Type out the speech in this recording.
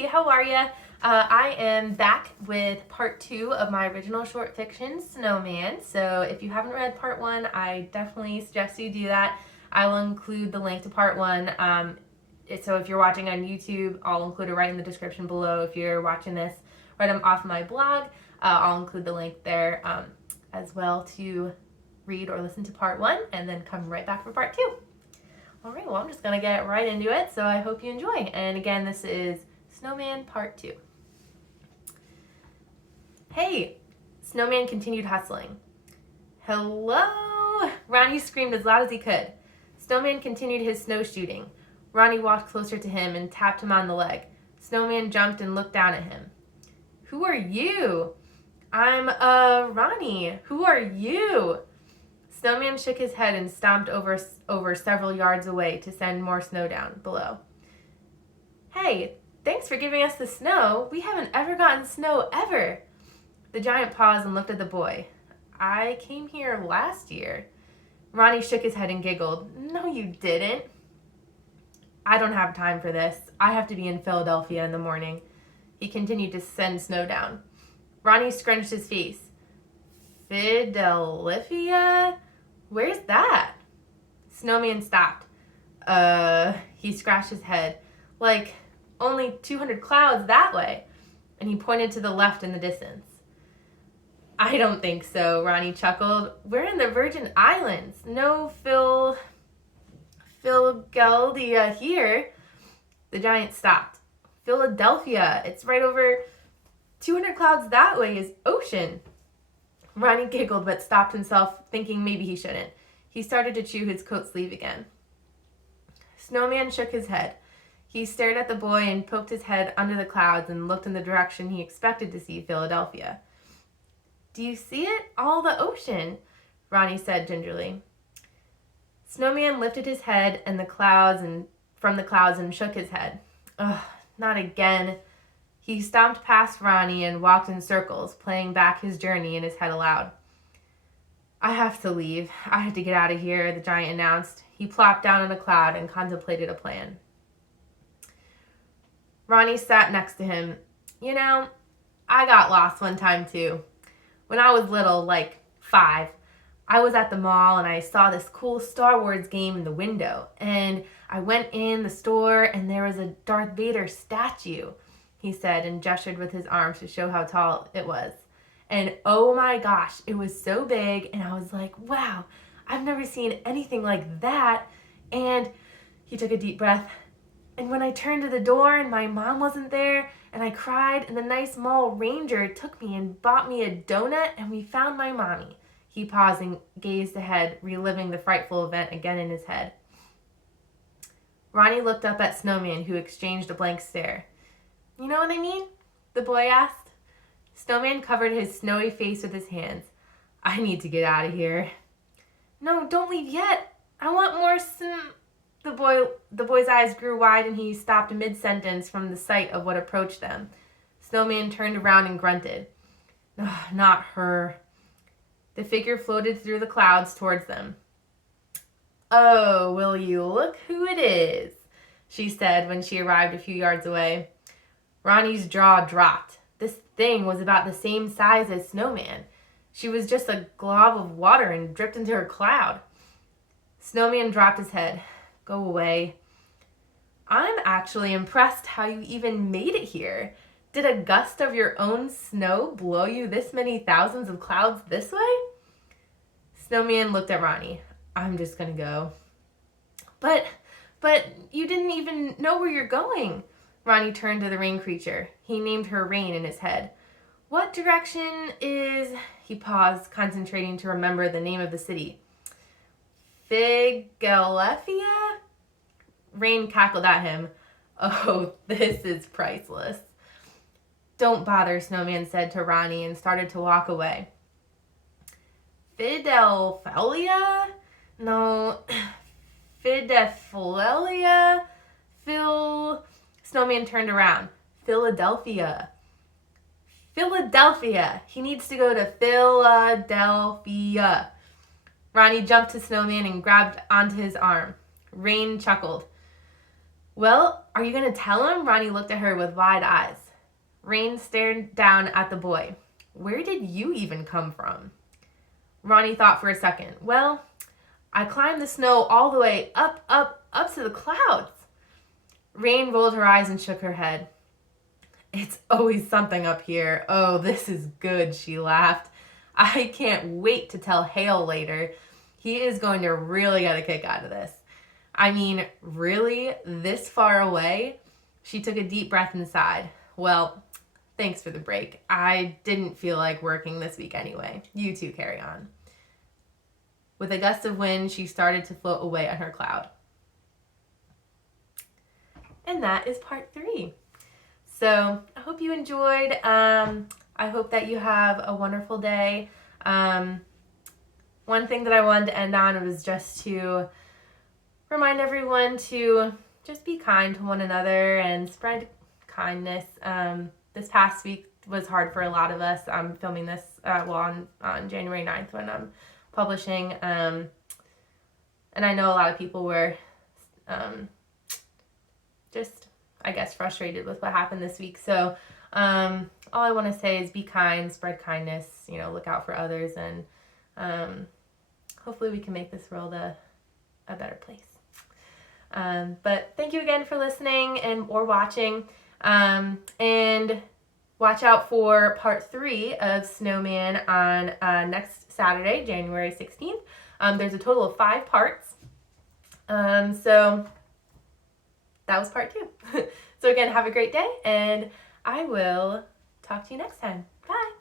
Hey, how are ya? I am back with part 2 of my original short fiction, Snowman. So if you haven't read part 1, I definitely suggest you do that. I will include the link to part 1. So if you're watching on YouTube, I'll include it right in the description below. If you're watching this right off my blog, I'll include the link there as well to read or listen to part 1 and then come right back for part 2. All right, well, I'm just going to get right into it, so I hope you enjoy. And again, this is Snowman Part 2. Hey! Snowman continued hustling. Hello! Ronnie screamed as loud as he could. Snowman continued his snow shooting. Ronnie walked closer to him and tapped him on the leg. Snowman jumped and looked down at him. Who are you? I'm, Ronnie. Who are you? Snowman shook his head and stomped over several yards away to send more snow down below. Hey, thanks for giving us the snow. We haven't ever gotten snow ever. The giant paused and looked at the boy. I came here last year. Ronnie shook his head and giggled. No, you didn't. I don't have time for this. I have to be in Philadelphia in the morning. He continued to send snow down. Ronnie scrunched his face. Philadelphia? Where's that? Snowman stopped. He scratched his head. Like, only 200 clouds that way. And he pointed to the left in the distance. I don't think so, Ronnie chuckled. We're in the Virgin Islands. No Philadelphia here. The giant stopped. Philadelphia. It's right over 200 clouds that way is ocean. Ronnie giggled but stopped himself, thinking maybe he shouldn't. He started to chew his coat sleeve again. Snowman shook his head. He stared at the boy and poked his head under the clouds and looked in the direction he expected to see Philadelphia. Do you see it? All the ocean, Ronnie said gingerly. Snowman lifted his head from the clouds and shook his head. Ugh, not again. He stomped past Ronnie and walked in circles, playing back his journey in his head aloud. I have to leave. I have to get out of here, the giant announced. He plopped down on a cloud and contemplated a plan. Ronnie sat next to him. You know, I got lost one time too. When I was little, like 5, I was at the mall and I saw this cool Star Wars game in the window. And I went in the store and there was a Darth Vader statue, he said, and gestured with his arms to show how tall it was. And oh my gosh, it was so big, and I was like, wow, I've never seen anything like that. And he took a deep breath. And when I turned to the door and my mom wasn't there, and I cried, and the nice mall ranger took me and bought me a donut, and we found my mommy. He paused and gazed ahead, reliving the frightful event again in his head. Ronnie looked up at Snowman, who exchanged a blank stare. You know what I mean? The boy asked. Snowman covered his snowy face with his hands. I need to get out of here. No, don't leave yet. I want more The boy's eyes grew wide and he stopped mid-sentence from the sight of what approached them. Snowman turned around and grunted. Not her. The figure floated through the clouds towards them. Oh, will you look who it is, she said when she arrived a few yards away. Ronnie's jaw dropped. This thing was about the same size as Snowman. She was just a glob of water and dripped into her cloud. Snowman dropped his head. Go away. I'm actually impressed how you even made it here. Did a gust of your own snow blow you this many thousands of clouds this way? Snowman looked at Ronnie. I'm just gonna go. But you didn't even know where you're going. Ronnie turned to the rain creature. He named her Rain in his head. What direction is... He paused, concentrating to remember the name of the city. Philadelphia? Rain cackled at him. Oh, this is priceless. Don't bother, Snowman said to Ronnie and started to walk away. Philadelphia? No. Philadelphia? Snowman turned around. Philadelphia. Philadelphia. He needs to go to Philadelphia. Ronnie jumped to Snowman and grabbed onto his arm. Rain chuckled. Well, are you going to tell him? Ronnie looked at her with wide eyes. Rain stared down at the boy. Where did you even come from? Ronnie thought for a second. Well, I climbed the snow all the way up to the clouds. Rain rolled her eyes and shook her head. It's always something up here. Oh, this is good, she laughed. I can't wait to tell Hale later. He is going to really get a kick out of this. I mean, really? This far away? She took a deep breath and sighed. Well, thanks for the break. I didn't feel like working this week anyway. You two carry on. With a gust of wind, she started to float away on her cloud. And that is part 3. So I hope you enjoyed. I hope that you have a wonderful day. One thing that I wanted to end on was just to remind everyone to just be kind to one another and spread kindness. This past week was hard for a lot of us. I'm filming this on January 9th when I'm publishing. And I know a lot of people were just, I guess, frustrated with what happened this week. So all I want to say is be kind, spread kindness, look out for others, and hopefully we can make this world a better place. But thank you again for listening or watching. And watch out for part 3 of Snowman on next Saturday, January 16th. There's a total of 5 parts. So that was part 2. So again, have a great day, and I will talk to you next time. Bye.